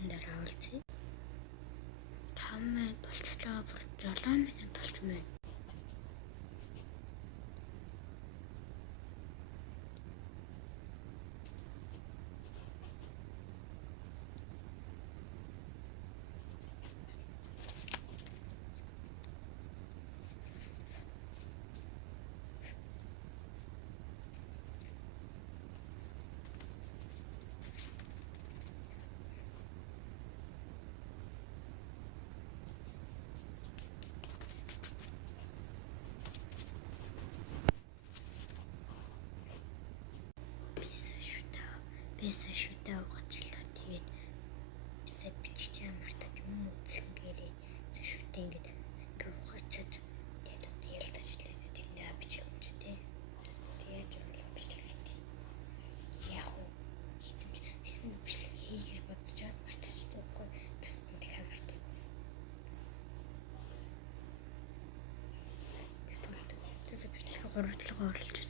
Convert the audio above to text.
бичлэгэн дээр харуулцъя. 5 минут болчихлоо. 7 минут болчихно. Бэсэ шүтээ угачлаа. Тэгээд бисэ бичиж ямартаж юм үзэнгээрээ шүтээ ингээд угачаад тэгээд ялтаж хэлээд тэрнээ бичих юм чи тээ. Тэгээд журал бичлэгээ. Яг уу хийцэмж хэрэг бичлэг хийгэр бодож мартчихсан байхгүй. Тэст дахиад мартчихсан. Тэгээд тэгвэл бичлэг гурлалгаа оруулж